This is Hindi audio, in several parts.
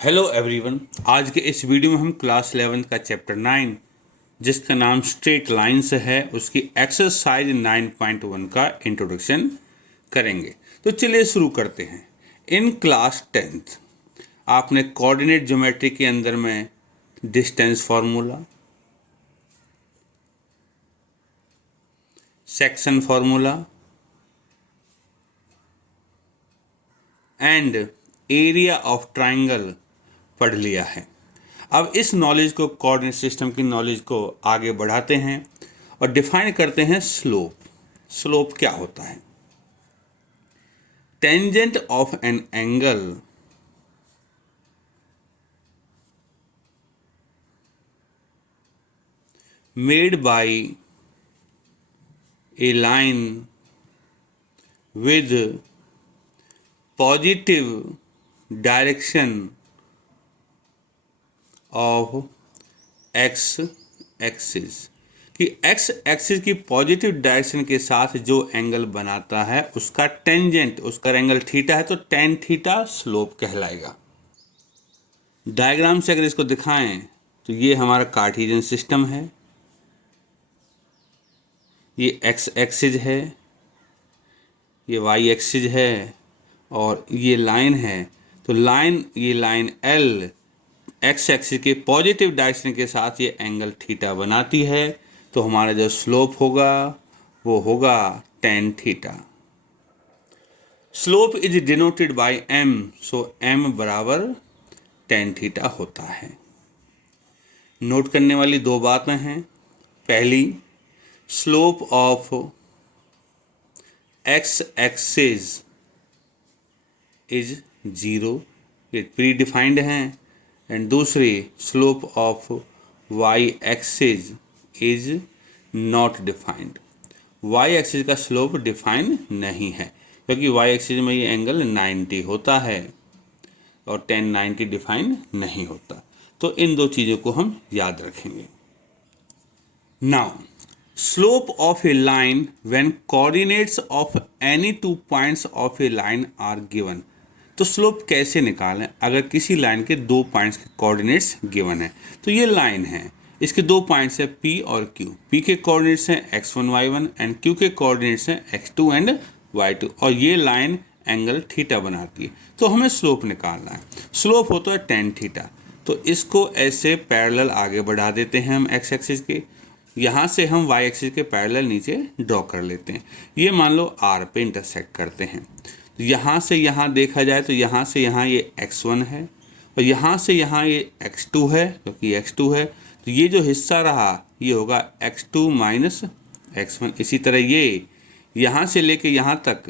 Hello everyone. आज के इस वीडियो में हम क्लास 11 का चैप्टर 9 जिसका नाम स्ट्रेट लाइंस है उसकी एक्सरसाइज 9.1 का इंट्रोडक्शन करेंगे। तो चलिए शुरू करते हैं। इन क्लास 10th आपने कोऑर्डिनेट ज्योमेट्री के अंदर में distance formula, section formula and area of triangle पढ़ लिया है। अब इस नॉलेज को, कोऑर्डिनेट सिस्टम की नॉलेज को आगे बढ़ाते हैं और डिफाइन करते हैं स्लोप। स्लोप क्या होता है? Tangent of an angle made by A line with positive direction of x axis कि x एक्सिस की पॉजिटिव डायरेक्शन के साथ जो एंगल बनाता है उसका टेंजेंट, उसका एंगल थीटा है तो टेन थीटा स्लोप कहलाएगा। डायग्राम से अगर इसको दिखाएं तो ये हमारा कार्टेशियन सिस्टम है, ये x एक्सिस है, ये y एक्सिस है और ये लाइन है। तो ये लाइन L x एक्सिस के पॉजिटिव डायरेक्शन के साथ ये एंगल थीटा बनाती है। तो हमारा जो स्लोप होगा वो होगा tan theta. Slope is denoted by m, so m बराबर टेन थीटा होता है। नोट करने वाली दो बातें हैं। पहली, slope of x axis is 0, ये प्री डिफाइंड हैं। एंड दूसरी, slope of y axis is not defined. y axis का स्लोप डिफाइन नहीं है क्योंकि y एक्सिस में ये एंगल 90 होता है और 1090 डिफाइन नहीं होता। तो इन दो चीज़ों को हम याद रखेंगे। Now, slope of a line when coordinates of any two points of a line are given. तो स्लोप कैसे निकालें अगर किसी लाइन के दो पॉइंट्स के कोऑर्डिनेट्स गिवन है? तो ये लाइन है, इसके दो पॉइंट्स है P और Q। P के कोऑर्डिनेट्स हैं x1 y1 एंड Q के कोऑर्डिनेट्स हैं x2 एंड y2 और ये लाइन एंगल थीटा बनाती है। तो हमें स्लोप निकालना है। स्लोप होता है टेन थीटा। तो इसको ऐसे पैरेलल आगे बढ़ा देते हैं हम x एक्सिस के। यहाँ से हम y एक्सिस के पैरेलल नीचे ड्रॉ कर लेते हैं। ये मान लो R पे इंटरसेक्ट करते हैं। तो यहाँ से यहाँ देखा जाए तो यहाँ से यहाँ ये x1 है और यहाँ से यहाँ ये x2 है क्योंकि x2 है। तो ये जो हिस्सा रहा ये होगा x2 माइनस x1। इसी तरह ये यहाँ से लेके यहाँ तक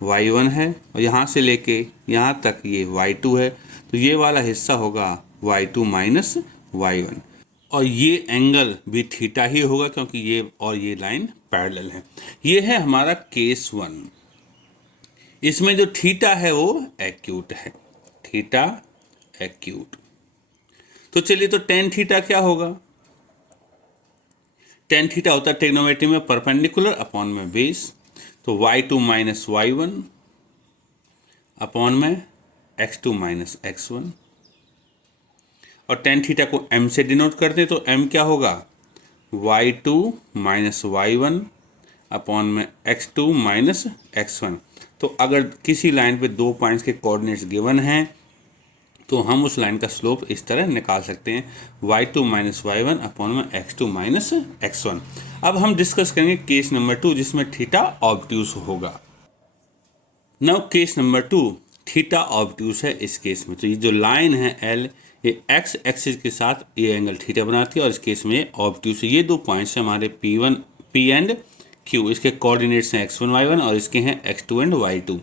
y1 है और यहाँ से लेके यहाँ तक ये y2 है। तो ये वाला हिस्सा होगा y2 माइनस y1 और ये एंगल भी थीटा ही होगा क्योंकि ये और ये लाइन पैरेलल है। ये है हमारा केस 1। इसमें जो थीटा है वो एक्यूट है, थीटा एक्यूट। तो चलिए, तो टेन थीटा क्या होगा? टेन थीटा होता है ट्रिग्नोमेट्री में परपेंडिकुलर अपॉन में बेस। तो y2 माइनस y1 अपॉन में x2 माइनस x1 और टेन थीटा को m से डिनोट करते हैं। तो m क्या होगा? y2 माइनस y1 अपॉन में x2 माइनस x1। तो अगर किसी लाइन पे दो पॉइंट्स के कोऑर्डिनेट्स गिवन हैं तो हम उस लाइन का स्लोप इस तरह निकाल सकते हैं, y2 माइनस y1 अपॉन में x2 माइनस x1। अब हम डिस्कस करेंगे केस नंबर 2 जिसमें थीटा ऑब्ट्यूस होगा। Now case number 2, theta obtuse है इस केस में। तो ये जो लाइन है L, ये x एक्सिस के साथ ये एंगल थीटा बनाती है और इस केस में ये ऑब्ट्यूस है। ये दो पॉइंट्स हैं हमारे P एंड Q। इसके कोऑर्डिनेट्स हैं x1 y1 और इसके हैं x2 एंड y2।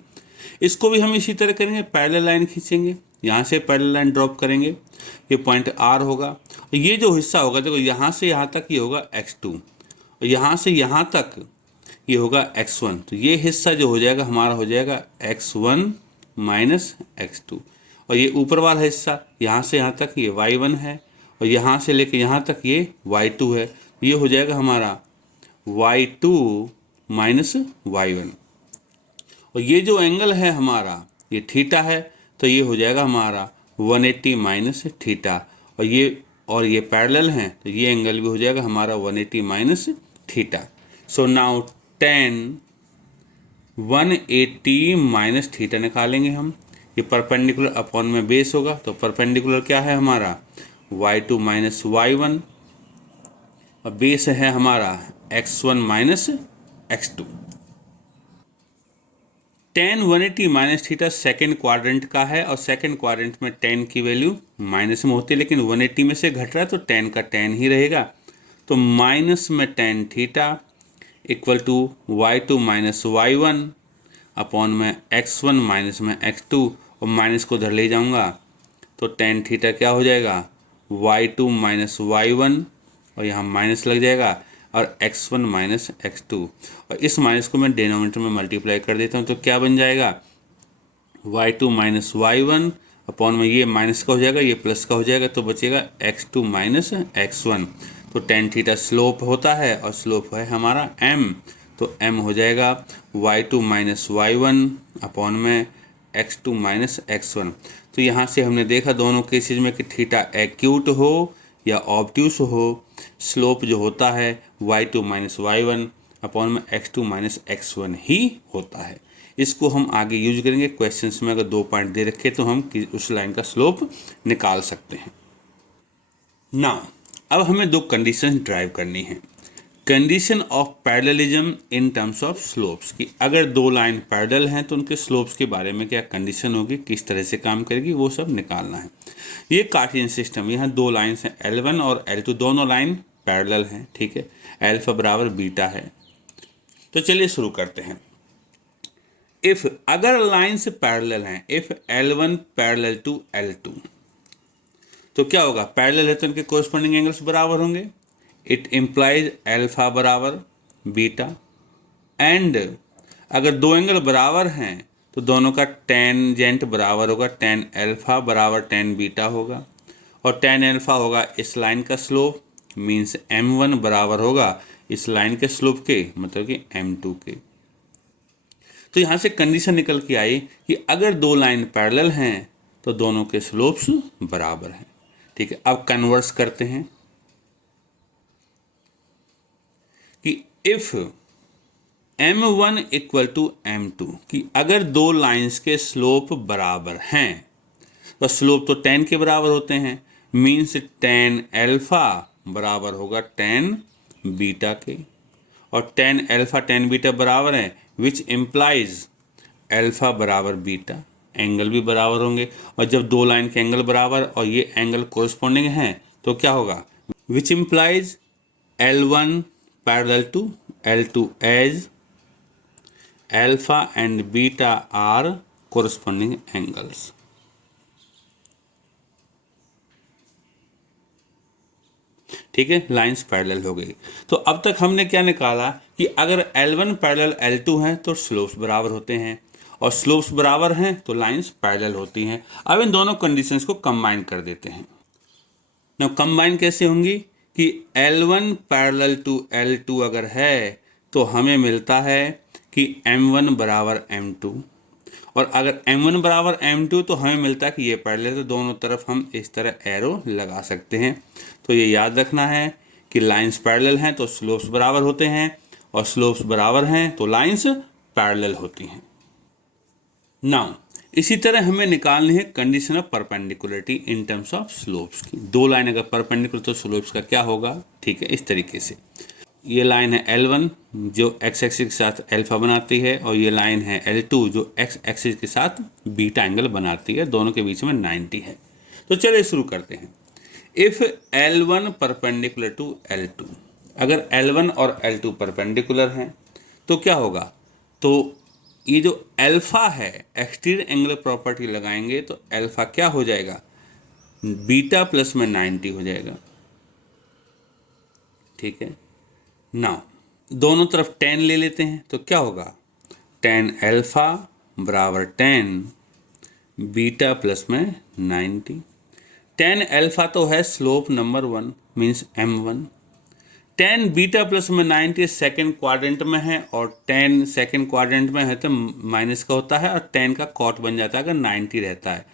इसको भी हम इसी तरह करेंगे, पैरेलल लाइन खींचेंगे, यहाँ से पैरेलल लाइन ड्रॉप करेंगे, ये पॉइंट R होगा। ये जो हिस्सा होगा देखो, यहाँ से यहाँ तक ये होगा x2 और यहाँ से यहाँ तक ये होगा x1। तो ये हिस्सा जो हो जाएगा हमारा हो जाएगा x1 माइनस x2 और ये ऊपर वाला हिस्सा यहाँ से यहाँ तक ये y1 है और यहाँ से लेके यहाँ तक ये y2 है। ये हो जाएगा हमारा y2 माइनस y1 और ये जो एंगल है हमारा ये थीटा है तो ये हो जाएगा हमारा 180 माइनस थीटा, और ये पैरेलल हैं तो ये एंगल भी हो जाएगा हमारा 180 minus theta. So now ten 180 minus theta निकालेंगे हम। ये परपेंडिकुलर अपॉन में बेस होगा, तो परपेंडिकुलर क्या है हमारा y2 माइनस y1, और बेस है हमारा x1 minus x2। Ten 180 minus theta second quadrant का है, और सेकेंड क्वाड्रेंट में टेन की वैल्यू माइनस में होती है, लेकिन 180 में से घट रहा है तो टेन का टेन ही रहेगा। तो माइनस में tan theta equal to y2 minus y1 upon में x1 माइनस में x2, और माइनस को उधर ले जाऊंगा तो टेन थीटा क्या हो जाएगा y2 माइनस y1, और यहाँ माइनस लग जाएगा, और x1 माइनस x2, और इस माइनस को मैं डिनोमिनेटर में मल्टीप्लाई कर देता हूँ तो क्या बन जाएगा y2 माइनस y1 अपॉन में ये माइनस का हो जाएगा, ये प्लस का हो जाएगा, तो बचेगा x2 माइनस x1। तो टेन थीटा स्लोप होता है और स्लोप है हमारा m, तो m हो जाएगा y2 माइनस y1 अपॉन में x2 माइनस x1। तो यहाँ से हमने देखा दोनों केसेज में कि थीटा एक्यूट हो या ऑब्ट्यूस हो, स्लोप जो होता है y2 माइनस y1 अपॉन में x2 माइनस x1 ही होता है। इसको हम आगे यूज करेंगे क्वेश्चंस में, अगर 2 पॉइंट दे रखे तो हम उस लाइन का स्लोप निकाल सकते हैं। नाउ अब हमें 2 कंडीशन ड्राइव करनी है। Condition of parallelism in terms of slopes, की अगर 2 लाइन पैरेलल हैं तो उनके स्लोप्स के बारे में क्या कंडीशन होगी, किस तरह से काम करेगी, वो सब निकालना है। ये कार्टेशियन सिस्टम, यहाँ 2 लाइन्स हैं L1 और L2, दोनों लाइन पैरेलल हैं, ठीक है, अल्फा बराबर बीटा है। तो चलिए शुरू करते हैं। इफ अगर लाइन्स पैरेलल हैं, if L1 parallel to L2, तो क्या होगा, पैरेलल है तो इनके कोरस्पॉन्डिंग एंगल्स बराबर होंगे। इट इम्प्लाइज अल्फा बराबर बीटा, एंड अगर 2 एंगल बराबर हैं तो दोनों का टेंजेंट बराबर होगा, टेन अल्फा बराबर टेन बीटा होगा, और टेन अल्फा होगा इस लाइन का स्लोप, मीन्स m1 बराबर होगा इस लाइन के स्लोप के, मतलब कि m2 के। तो यहाँ से कंडीशन निकल के आई कि अगर 2 लाइन पैरेलल हैं तो दोनों के स्लोप्स बराबर हैं, ठीक है। अब कन्वर्स करते हैं कि if m1 equal to m2, कि अगर 2 लाइंस के स्लोप बराबर हैं तो स्लोप तो टेन के बराबर होते हैं, मीन्स टेन अल्फा बराबर होगा टेन बीटा के, और टेन अल्फा टेन बीटा बराबर है, विच इम्प्लाइज अल्फा बराबर बीटा, एंगल भी बराबर होंगे। और जब 2 लाइन के एंगल बराबर और ये एंगल कोरस्पॉन्डिंग हैं तो क्या होगा, which implies L1 parallel to L2 as alpha and beta are corresponding angles. ठीक है, लाइंस पैरेलल हो गई। तो अब तक हमने क्या निकाला कि अगर L1 पैरेलल L2 हैं तो स्लोप्स बराबर होते हैं, और स्लोप्स बराबर हैं तो लाइंस पैरेलल होती हैं। अब इन दोनों कंडीशंस को कंबाइन कर देते हैं। ना कंबाइन कैसे होंगी कि L1 पैरेलल टू L2 अगर है तो हमें मिलता है कि M1 बराबर M2, और अगर M1 बराबर M2 तो हमें मिलता है कि ये पैरेलल, तो दोनों तरफ हम इस तरह एरो लगा सकते हैं। तो ये याद रखना है कि लाइंस पैरेलल हैं तो स्लोप्स बराबर होते हैं, और स्लोप्स बराबर हैं तो लाइंस पैरेलल होती हैं। नाउ इसी तरह हमें निकालनी है condition of perpendicularity in terms of slopes की। 2 लाइन अगर परपेंडिकुलर तो स्लोप्स का क्या होगा, ठीक है, इस तरीके से। ये लाइन है L1 जो x एक्सिस के साथ अल्फा बनाती है, और ये लाइन है L2 जो x एक्सिस के साथ बीटा एंगल बनाती है, दोनों के बीच में 90 है। तो चलिए शुरू करते हैं। If L1 perpendicular to L2, अगर L1 और L2 परपेंडिकुलर हैं तो क्या होगा, तो ये जो अल्फा है एक्सटीरियर एंगल प्रॉपर्टी लगाएंगे तो अल्फा क्या हो जाएगा, बीटा प्लस में 90 हो जाएगा, ठीक है। नाउ दोनों तरफ टेन ले लेते हैं तो क्या होगा, टेन अल्फा बराबर टेन बीटा प्लस में 90। टेन अल्फा तो है slope number 1 means m1, tan beta plus में 90 सेकेंड क्वाड्रेंट में है, और 10 सेकेंड क्वाड्रेंट में है तो माइनस का होता है, और 10 का कॉट बन जाता है अगर 90 रहता है।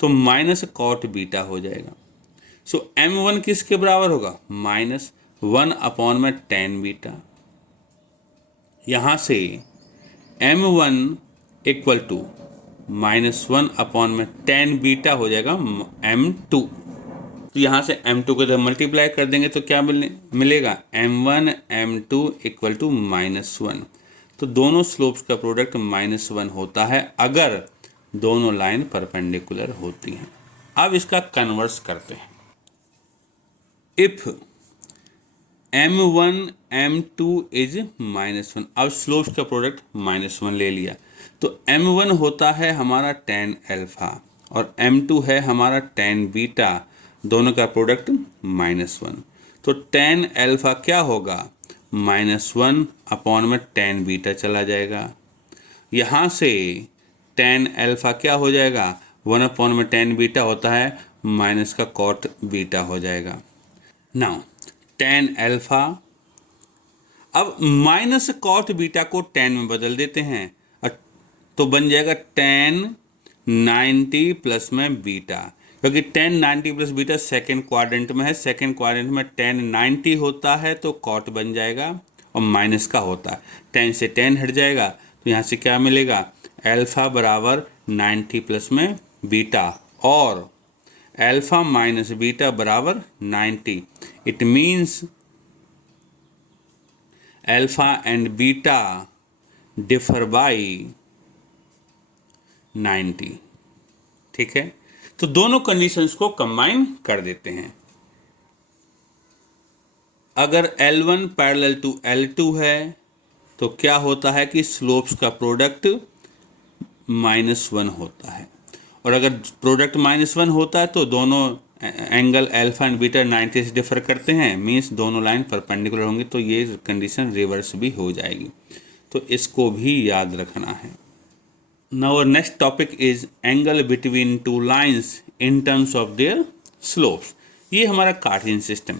तो माइनस कॉट बीटा हो जाएगा। सो m1 किसके बराबर होगा, -1/tan बीटा। यहाँ से m1 equal to -1/tan beta हो जाएगा m2। तो यहाँ से m2 को जब मल्टीप्लाई कर देंगे तो क्या मिलेगा, m1 m2 इक्वल टू -1। तो दोनों स्लोप्स का प्रोडक्ट -1 होता है अगर दोनों लाइन परपेंडिकुलर होती हैं। अब इसका कन्वर्स करते हैं। इफ m1 m2 इज -1, अब स्लोप्स का प्रोडक्ट -1 ले लिया तो m1 होता है हमारा tan अल्फा और m2 है हमारा tan बीटा, दोनों का प्रोडक्ट -1। तो tan अल्फा क्या होगा, -1/tan बीटा चला जाएगा। यहाँ से tan अल्फा क्या हो जाएगा, 1/tan बीटा होता है माइनस का कॉट बीटा हो जाएगा। नाउ tan अल्फा, अब माइनस कॉट बीटा को tan में बदल देते हैं तो बन जाएगा tan 90 प्लस में बीटा, क्योंकि tan 90 plus beta second quadrant में है। सेकेंड क्वाड्रेंट में tan 90 होता है तो कॉट बन जाएगा और माइनस का होता है, tan से tan हट जाएगा तो यहाँ से क्या मिलेगा, अल्फा बराबर 90 प्लस में बीटा और अल्फा माइनस बीटा बराबर 90। It means alpha and beta differ by 90। ठीक है, तो दोनों कंडीशंस को कंबाइन कर देते हैं। अगर L1 पैरेलल टू L2 है तो क्या होता है कि स्लोप्स का प्रोडक्ट -1 होता है, और अगर प्रोडक्ट -1 होता है तो दोनों एंगल अल्फा एंड बीटा 90 से डिफर करते हैं, मीन्स दोनों लाइन परपेंडिकुलर होंगी, तो ये कंडीशन रिवर्स भी हो जाएगी। तो इसको भी याद रखना है। Now our next topic is angle between two lines in terms of their slopes. ये हमारा कार्टेशियन सिस्टम,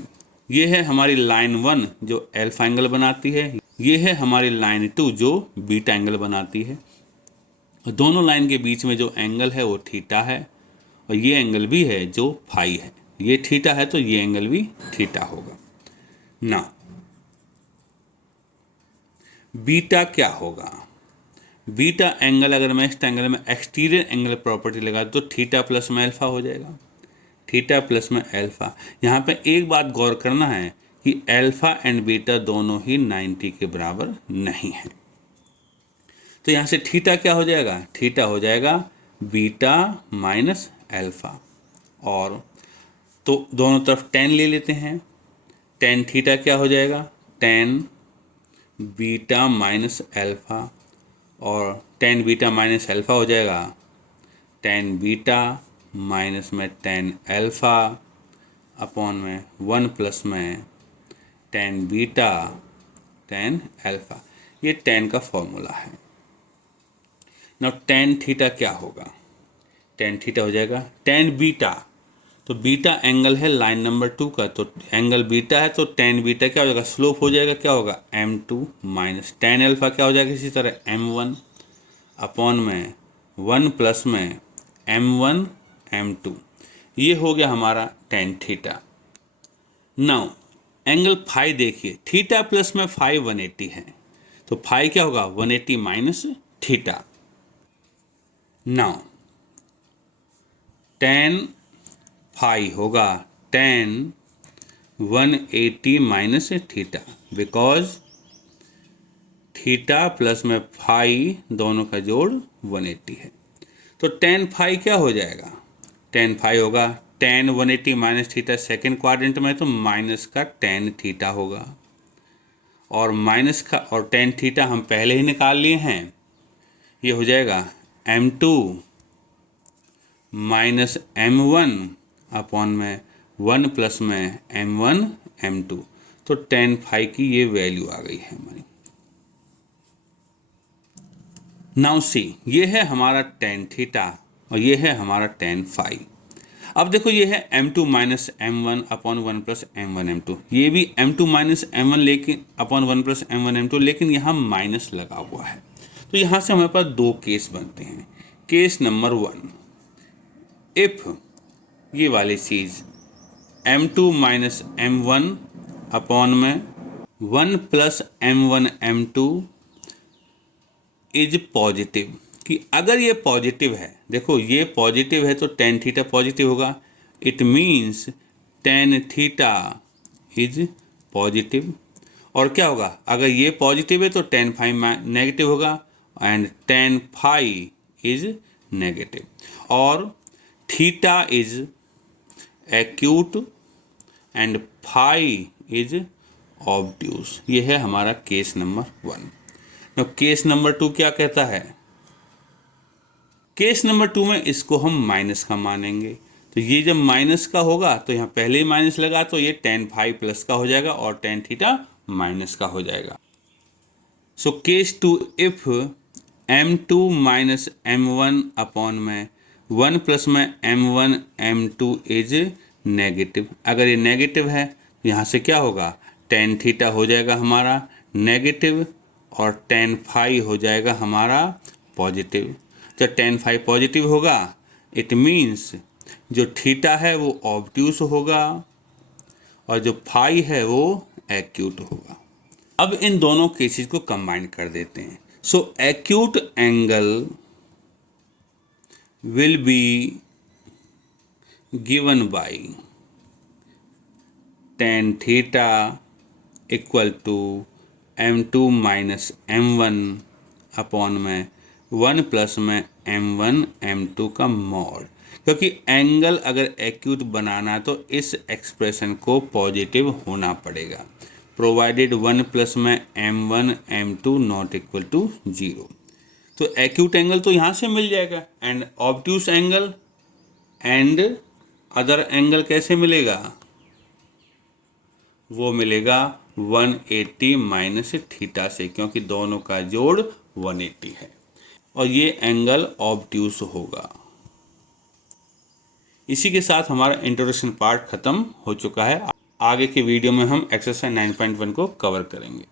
ये है हमारी लाइन 1 जो अल्फा एंगल बनाती है, ये है हमारी लाइन 2 जो बीटा एंगल बनाती है। दोनों लाइन के बीच में जो एंगल है वो थीटा है और ये एंगल भी है जो फाई है। ये थीटा है तो ये एंगल भी थीटा होगा ना। बीटा क्या होगा, बीटा एंगल अगर मैं इस एंगल में एक्सटीरियर एंगल प्रॉपर्टी लगा तो थीटा प्लस में अल्फा हो जाएगा, थीटा प्लस में अल्फा। यहाँ पे एक बात गौर करना है कि अल्फा एंड बीटा दोनों ही 90 के बराबर नहीं है। तो यहाँ से थीटा क्या हो जाएगा, थीटा हो जाएगा बीटा माइनस अल्फा, और तो दोनों तरफ tan ले लेते हैं। tan थीटा क्या हो जाएगा, tan बीटा माइनस अल्फा, और tan बीटा माइनस अल्फा हो जाएगा tan बीटा माइनस में tan अल्फा अपॉन में 1 प्लस में tan बीटा tan अल्फा। ये tan का फॉर्मूला है। नाउ tan थीटा क्या होगा, tan थीटा हो जाएगा tan बीटा, तो बीटा एंगल है लाइन नंबर 2 का, तो एंगल बीटा है तो tan बीटा क्या हो जाएगा, स्लोप हो जाएगा क्या होगा m2 माइनस tan अल्फा क्या हो जाएगा इसी तरह m1 अपॉन में 1 प्लस में m1 m2। ये हो गया हमारा tan theta. Now angle phi देखिए, थीटा प्लस में फाई 180 है तो फाई क्या होगा 180 minus theta. Now tan phi होगा tan 180 minus theta, because theta plus में फाई दोनों का जोड़ 180 है। तो tan फाई क्या हो जाएगा, tan फाई होगा tan 180 minus theta, second quadrant में तो माइनस का tan थीटा होगा, और माइनस का और tan थीटा हम पहले ही निकाल लिए हैं। ये हो जाएगा m2 माइनस m1 अपॉन में 1 प्लस में m1 m2। तो tan फाई की ये वैल्यू आ गई है हमारी। नाउ सी, ये है हमारा tan थीटा और ये है हमारा tan फाई। अब देखो ये है m2 minus m1 upon 1 plus m1 m2, ये भी m2 माइनस m1 लेकिन अपॉन 1 प्लस m1 m2, लेकिन यहाँ माइनस लगा हुआ है। तो यहाँ से हमारे पास दो केस बनते हैं। केस नंबर 1, इफ़ ये वाली चीज़ m2 माइनस m1 अपॉन में 1 plus m1 m2 is positive, कि अगर ये पॉजिटिव है, देखो ये पॉजिटिव है तो टेन थीटा पॉजिटिव होगा, it means tan theta is positive. और क्या होगा, अगर ये पॉजिटिव है तो टेन फाइव नेगेटिव होगा and tan phi is negative. और theta is acute and phi is obtuse. ये है हमारा केस नंबर 1। तो केस नंबर 2 क्या कहता है, केस नंबर 2 में इसको हम माइनस का मानेंगे, तो ये जब माइनस का होगा तो यहाँ पहले ही माइनस लगा तो ये टेन फाइव प्लस का हो जाएगा और टेन थीटा माइनस का हो जाएगा। So case 2 if m2 minus m1 upon में 1 प्लस में m1 m2 इज नेगेटिव। अगर ये नेगेटिव है तो यहाँ से क्या होगा, टेन थीटा हो जाएगा हमारा नेगेटिव और टेन फाइव हो जाएगा हमारा पॉजिटिव। जब टेन फाइव पॉजिटिव होगा इट मीन्स जो थीटा है वो ऑब्ट्यूस होगा और जो फाइव है वो एक्यूट होगा। अब इन दोनों केसेस को कंबाइन कर देते हैं। So acute angle will be given by tan theta equal to m2 minus m1 upon में 1 प्लस में m1 m2 का मॉड। क्योंकि एंगल अगर एक्यूट बनाना तो इस एक्सप्रेशन को पॉजिटिव होना पड़ेगा, प्रोवाइडेड 1 प्लस में m1 m2 not equal to 0। तो एक्यूट एंगल तो यहाँ से मिल जाएगा and obtuse angle and other angle कैसे मिलेगा, वो मिलेगा 180 माइनस थीटा से, क्योंकि दोनों का जोड़ 180 है और ये एंगल ऑब्ट्यूस होगा। इसी के साथ हमारा इंट्रोडक्शन पार्ट खत्म हो चुका है। आगे के वीडियो में हम एक्सरसाइज 9.1 को कवर करेंगे।